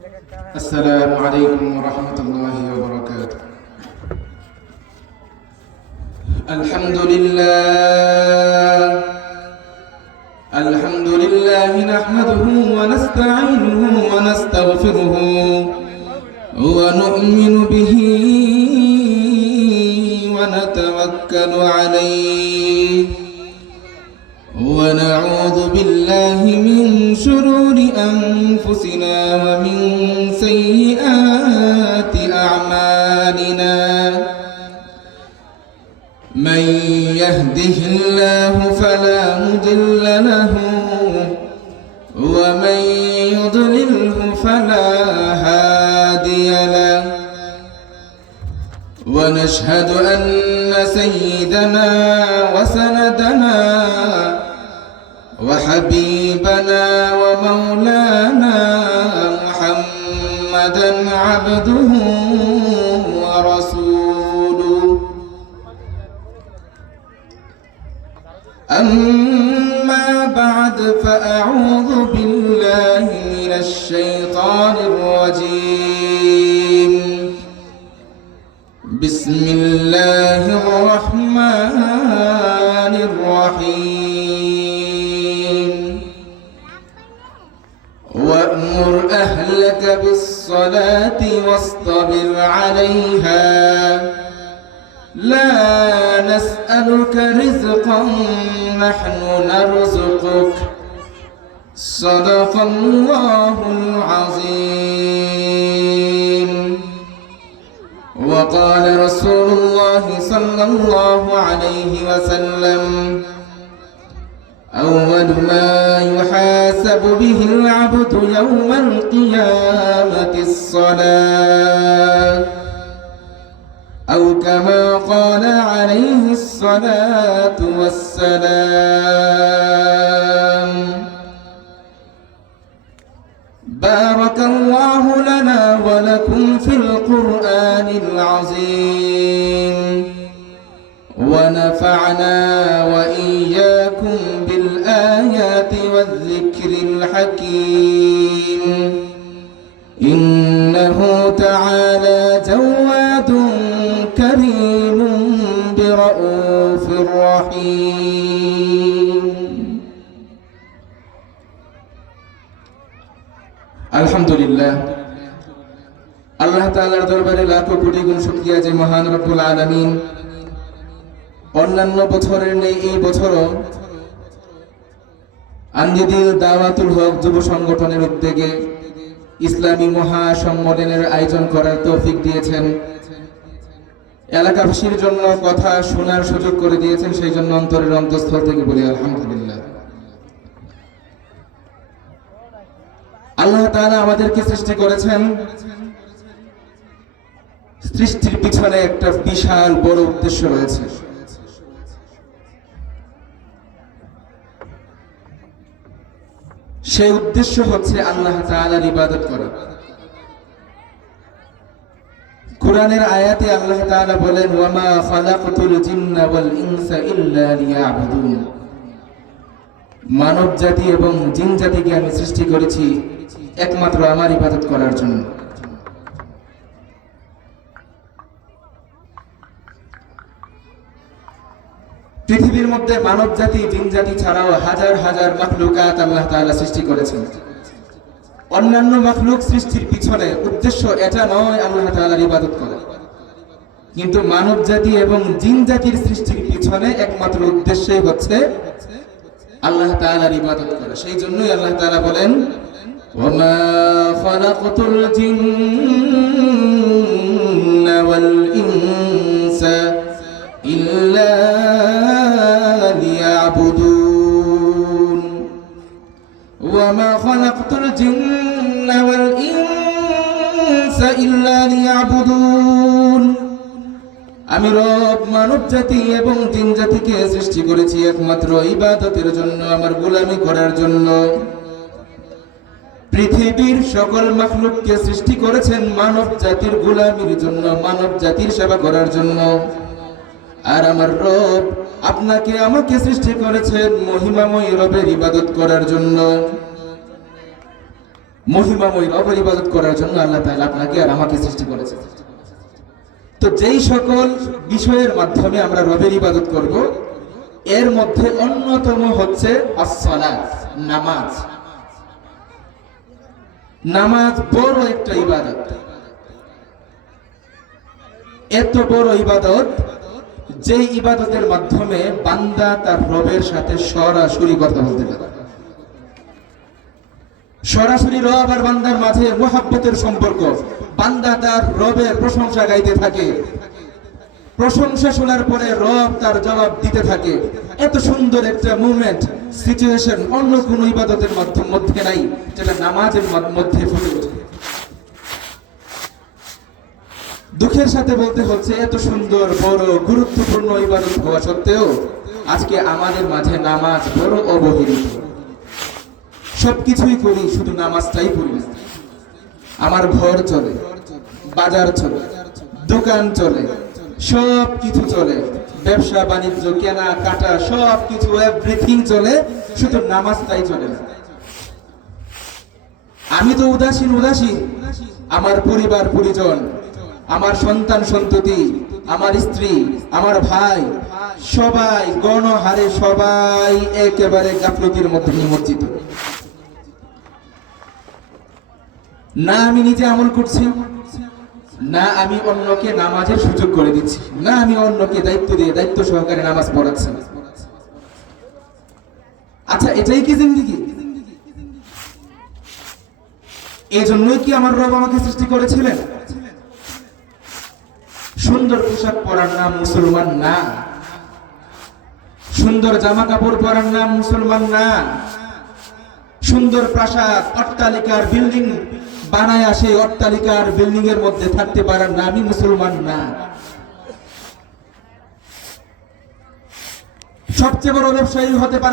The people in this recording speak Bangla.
السلام عليكم ورحمة الله وبركاته. الحمد لله نحمده ونستعينه ونستغفره ونؤمن به ونتوكل عليه ونعوذ بالله من شرور أنفسنا ومن سيئات أعمالنا. من يهده الله فلا مضل له ومن يضلله فلا هادي له. ونشهد أن سيدنا وسندنا وحبيبنا ومولانا محمدا عبده ورسوله. أما بعد فأعوذ بالله من الشيطان الرجيم. بسم الله الرحمن الرحيم. وأمر أهلك بالصلاة واصطبر عليها لا نسألك رزقا نحن نرزقك. صدق الله العظيم. وقال رسول الله صلى الله عليه وسلم: أول ما يحاسب به العبد يوم القيامة الصلاة، أو كما قال عليه الصلاة والسلام. بارك الله لنا ولكم في القرآن العظيم، ونفعنا وإياكم بالآيات والذكر الحكيم. إنه تعالى جواد كريم برؤوف رحيم. আলহামদুলিল্লাহ, আল্লাহ তাআলার দরবারে লাখো কোটি গুণ শুকরিয়া যে মহান রব্বুল আলামিন অন্যান্য বছরের নেই এই বছরও আঞ্জিদিল দাওয়াতুল হক যুব সংগঠনের উদ্যোগে ইসলামী মহাসম্মেলনের আয়োজন করার তৌফিক দিয়েছেন, এলাকাবাসীর জন্য কথা শোনার সুযোগ করে দিয়েছেন। সেই জন্য অন্তরের অন্তঃস্থল থেকে বলি আলহামদুলিল্লাহ। আল্লাহ তাআলা আমাদেরকে সৃষ্টি করেছেন, সৃষ্টির পিছনে একটা বিশাল বড় উদ্দেশ্য রয়েছে। সেই উদ্দেশ্য হচ্ছে আল্লাহ তাআলার ইবাদত করা। কোরআনের আয়াতে আল্লাহ তাআলা বলেন: ওয়ামা খালাকতুল জিন্না ওয়াল ইনসা ইল্লা লিয়াবুদুন। মানব জাতি এবং জিন জাতিকে আমি সৃষ্টি করেছি একমাত্র আমার ইবাদত করার জন্য। পৃথিবীর মধ্যে মানব জাতি জিন জাতি ছাড়াও হাজার হাজার মাখলুকাত আল্লাহ তাআলা সৃষ্টি করেছেন। অন্যান্য মাখলুক সৃষ্টির পিছনে উদ্দেশ্য এটা নয় আল্লাহ তাআলার ইবাদত করা, কিন্তু মানব জাতি এবং জিন জাতির সৃষ্টির পিছনে একমাত্র উদ্দেশ্যই হচ্ছে আল্লাহ তাআলার ইবাদত করা। সেই জন্যই আল্লাহ তাআলা বলেন: ওয়ামা খালাকতুল জিন্না ওয়াল ইনসা ইল্লা লিয়াবুদুন। ওয়ামা খালাকতুল জিন্না ওয়াল ইনসা ইল্লা লিয়াবুদুন। আমি রব মানব জাতি এবং জিন জাতিকে সৃষ্টি করেছি একমাত্র ইবাদতের জন্য, আমার গোলামি করার জন্য। পৃথিবীর সকল মাখলুককে সৃষ্টি করেছেন মানব জাতির গোলামির জন্য, মানব জাতির সেবা করার জন্য। আর আমার রব আপনাকে আমাকে সৃষ্টি করেছেন মহিমাময় রবের ইবাদত করার জন্য। মহিমাময় রবের ইবাদত করার জন্য আল্লাহ তাআলা আপনাকে আর আমাকে সৃষ্টি করেছে। তো যেই সকল বিষয়ের মাধ্যমে আমরা রবের ইবাদত করব, এর মধ্যে অন্যতম হচ্ছে as-সালাত, নামাজ। নামাজ বড় একটা ইবাদত, এত বড় ইবাদত যে ইবাদতের মাধ্যমে বান্দা তার রবের সাথে সরাসরি কথা বলতে পারে। সরাসরি রব আর বান্দার মাঝে মুহাব্বতের সম্পর্ক। বান্দা তার রবের প্রশংসা গাইতে থাকে, প্রশংসা শোনার পরে রব তার জবাব দিতে থাকে। এত সুন্দর একটা মুভমেন্ট, সিচুয়েশন অন্য কোন ইবাদতের মধ্যে নাই, যেটা নামাজের মধ্যে ফুটে ওঠে। দুঃখের সাথে বলতে হচ্ছে, এত সুন্দর বড় গুরুত্বপূর্ণ ইবাদত হওয়া সত্ত্বেও আজকে আমাদের মাঝে নামাজ বড় অবহেলিত। সবকিছুই করি, শুধু নামাজটাই পড়ি না। আমার ঘর চলে, বাজার চলে, দোকান চলে, সব কিছু চলে, ব্যবসা বাণিজ্য, কেনা কাটা, সব কিছু এভরিথিং চলে, শুধু নামাজটাই চলে না। আমি তো উদাসীন। আমার পরিবার পরিজন, আমার সন্তান সন্ততি, আমার স্ত্রী, আমার ভাই, সবাই গণহারে সবাই একেবারে গাফলতির মধ্যে নিমজ্জিত। না আমি নিজে আমল করছি, না আমি অন্যকে নামাজের সুযোগ করে দিচ্ছি, না আমি অন্যকে দায়িত্ব সহকারে নামাজ পড়াচ্ছি। আচ্ছা, এটাই কি জিন্দেগি? এই জন্যই কি আমার রব আমাকে সৃষ্টি করেছিলেন? সুন্দর পোশাক পরার নাম মুসলমান না, সুন্দর জামা কাপড় পরার নাম মুসলমান না, সুন্দর প্রাসাদ, অট্টালিকার বিল্ডিং বানায় সেই অট্টালিকার বিল্ডিং এর মধ্যে থাকতে পারার নামই মুসলমান না। সবচেয়ে বড় ব্যবসায়ী হতে পারে